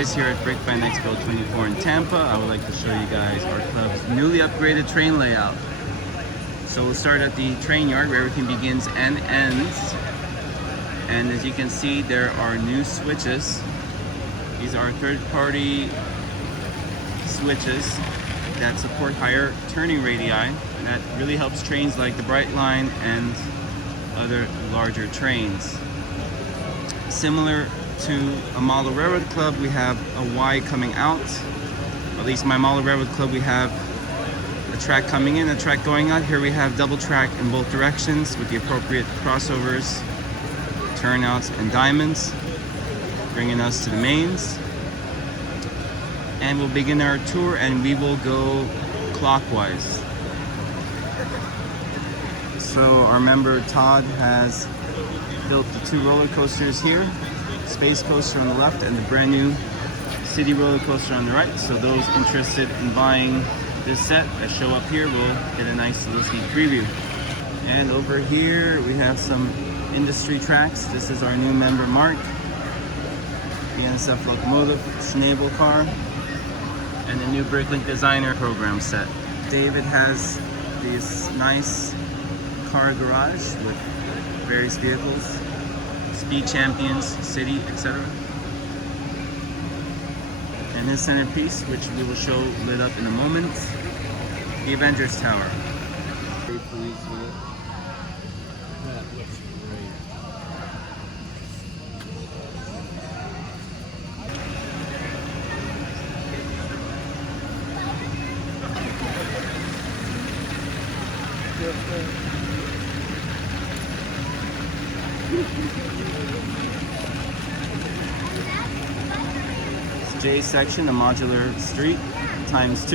guys here at Brick Fan Expo 24 in Tampa. I would like to show you guys our club's newly upgraded train layout. So we'll start at the train yard where everything begins and ends. And as you can see, there are new switches. These are third-party switches that support higher turning radii. That really helps trains like the Brightline and other larger trains. Similar to a model railroad club, we have a Y coming out. At least my model railroad club, we have a track coming in, a track going out. Here we have double track in both directions with the appropriate crossovers, turnouts, and diamonds, bringing us to the mains. And we'll begin our tour and we will go clockwise. So our member Todd has built the two roller coasters here, Space Coaster on the left and the brand new City roller coaster on the right. So those interested in buying this set that show up here will get a nice little sneak preview. And over here we have some industry tracks. This is our new member Mark, the NSF locomotive, Schnabel car, and the new Bricklink designer program set. David has this nice car garage with various vehicles, speed champions, city, etc. And his centerpiece, which we will show lit up in a moment, the Avengers Tower. Very pleased with it. That looks great. J section, a modular street, ×2. It's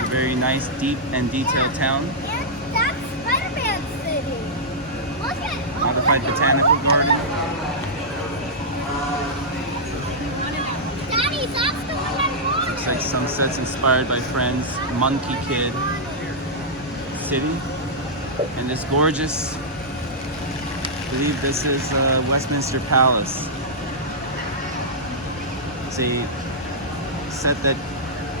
a very nice, deep, and detailed town. That's Spider-Man City. Look at Modified botanical garden. Daddy, that's the one I want. Looks like sunsets inspired by Friends, Monkey Kid City. And this gorgeous, I believe this is Westminster Palace. It's a set that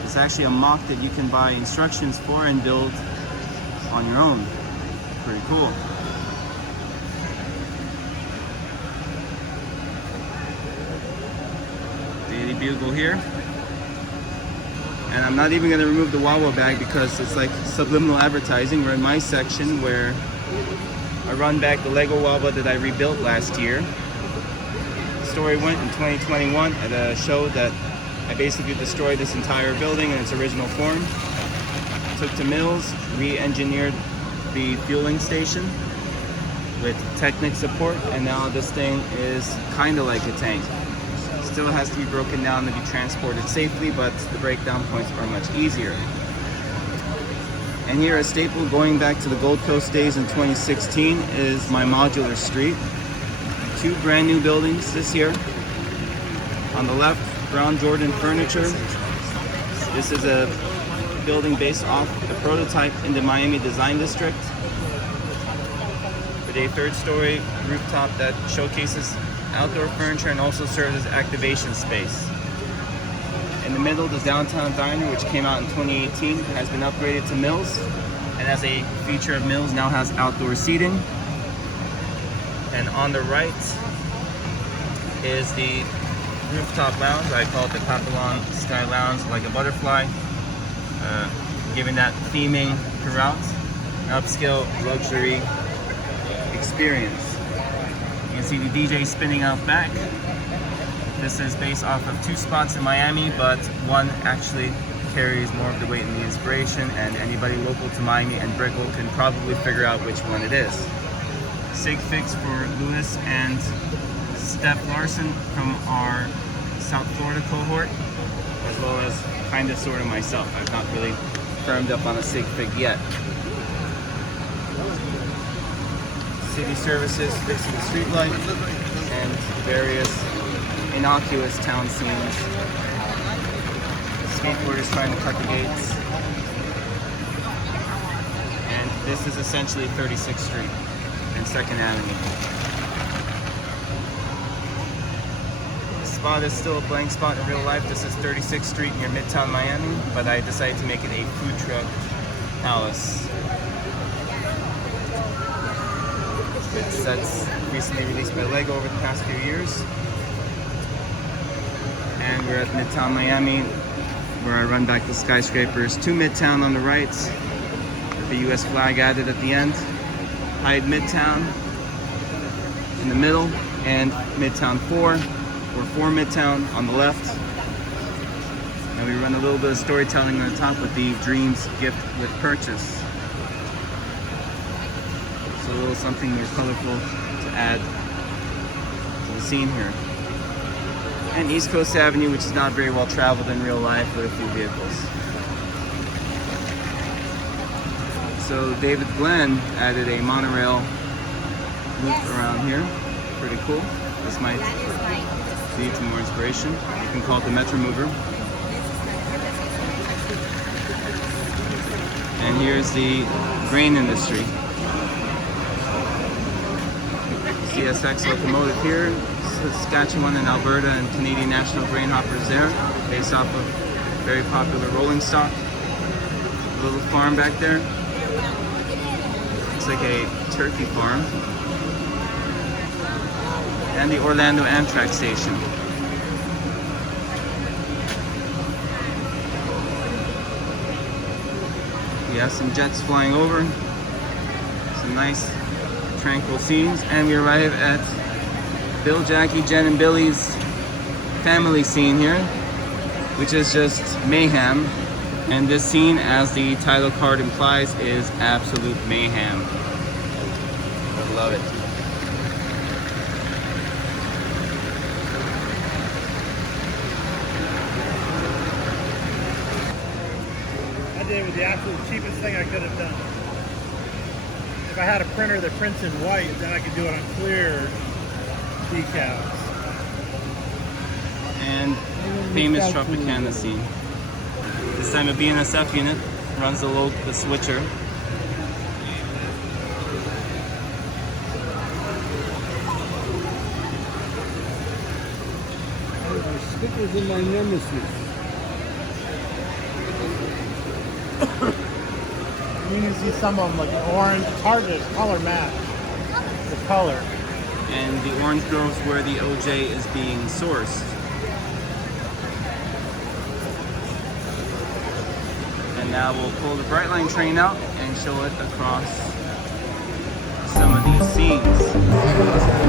is actually a mock that you can buy instructions for and build on your own. Pretty cool. Daily Bugle here. And I'm not even going to remove the Wawa bag because it's like subliminal advertising. We're in my section where I run back the Lego Wawa that I rebuilt last year. The story went in 2021 at a show that I basically destroyed this entire building in its original form. Took to Mills, re-engineered the fueling station with Technic support, and now this thing is kind of like a tank. Still has to be broken down to be transported safely, but the breakdown points are much easier. And here at Staple, going back to the Gold Coast days in 2016, is my modular street. Two brand new buildings this year. On the left, Brown Jordan Furniture. This is a building based off the prototype in the Miami Design District, with a third-story rooftop that showcases outdoor furniture and also serves as activation space. In the middle, the Downtown Diner, which came out in 2018, has been upgraded to Mills, and as a feature of Mills, now has outdoor seating. And on the right is the rooftop lounge. I call it the Papillon Sky Lounge, like a butterfly, giving that theming throughout. An upscale luxury experience. You can see the DJ spinning out back. This is based off of two spots in Miami, but one actually carries more of the weight and the inspiration, and anybody local to Miami and Brickell can probably figure out which one it is. Sig Fix for Lewis and Steph Larson from our South Florida cohort, as well as kind of sort of myself. I've not really firmed up on a Sig Fig yet. City services fixing the street light and various innocuous town scenes. Skateboarders trying to cut the gates. And this is essentially 36th Street and 2nd Avenue. spot is still a blank spot in real life. This is 36th Street near Midtown Miami, but I decided to make it a food truck palace. With sets recently released by Lego over the past few years. And we're at Midtown Miami, where I run back the skyscrapers to Midtown on the right, with the US flag added at the end. Hide Midtown in the middle, and Midtown 4, or 4 Midtown on the left. And we run a little bit of storytelling on the top with the Dreams Gift with Purchase. So a little something more colorful to add to the scene here. And East Coast Avenue, which is not very well traveled in real life with a few vehicles. So David Glenn added a monorail loop around here. Pretty cool. This might lead to more inspiration. You can call it the Metro Mover. And here's the grain industry. CSX locomotive here. Saskatchewan and Alberta and Canadian National Grain Hoppers there, based off of very popular rolling stock. A little farm back there. Looks like a turkey farm. And the Orlando Amtrak station. We have some jets flying over. Some nice tranquil scenes. And we arrive at Bill, Jackie, Jen, and Billy's family scene here, which is just mayhem. And this scene, as the title card implies, is absolute mayhem. I love it. I did it with the absolute cheapest thing I could have done. If I had a printer that prints in white, then I could do it on clear decals. And famous Tropicana scene. This time a BNSF unit runs the switcher. Stickers in my nemesis. You can see some of them like an orange. It's hard to color match the color. And the orange grove is where the OJ is being sourced. And now we'll pull the Brightline train out and show it across some of these scenes.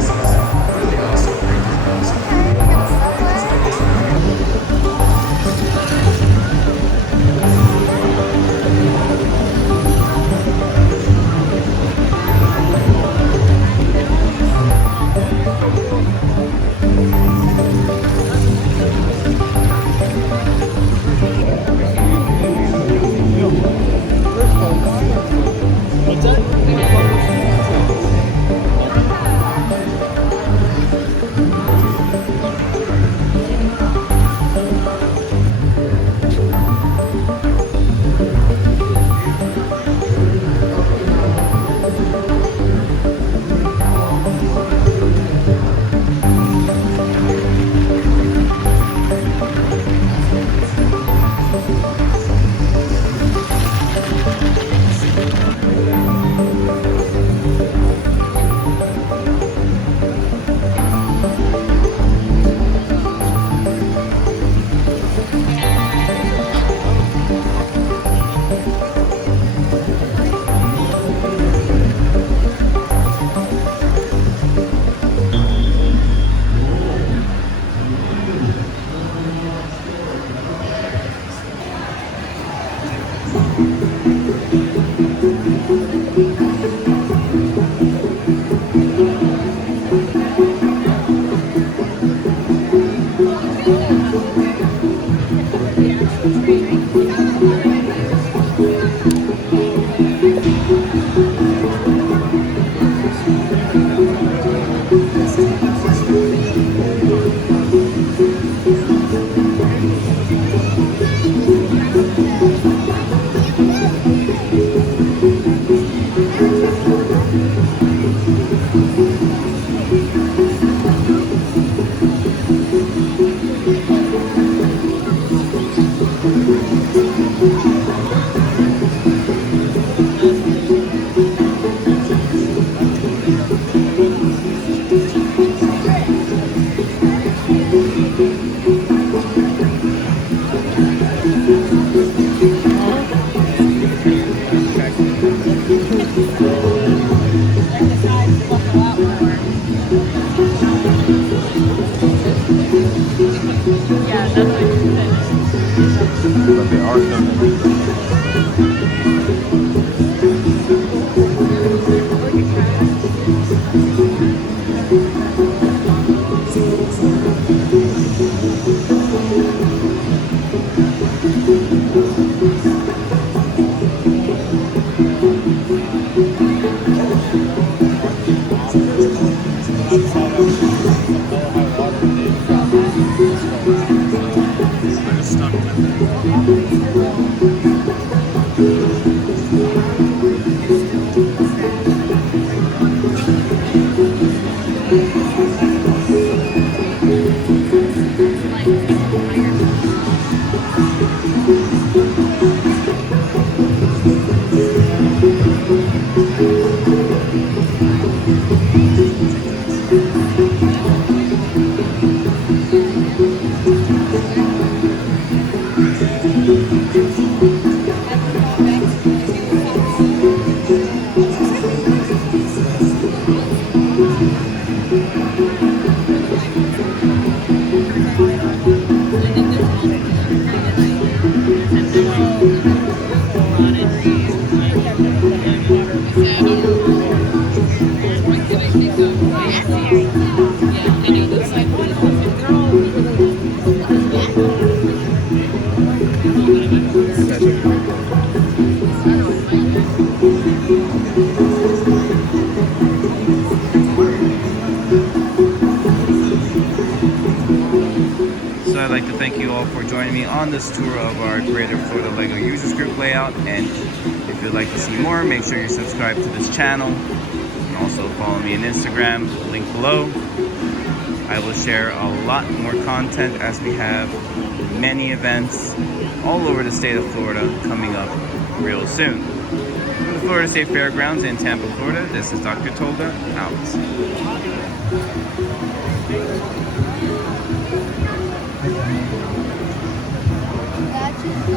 So I'd like to thank you all for joining me on this tour of our Greater Florida LEGO Users Group layout. And if you'd like to see more, make sure you subscribe to this channel. And also follow me on Instagram, link below. I will share a lot more content as we have many events all over the state of Florida coming up real soon. From the Florida State Fairgrounds in Tampa, Florida, this is Dr. Tolga out. That's just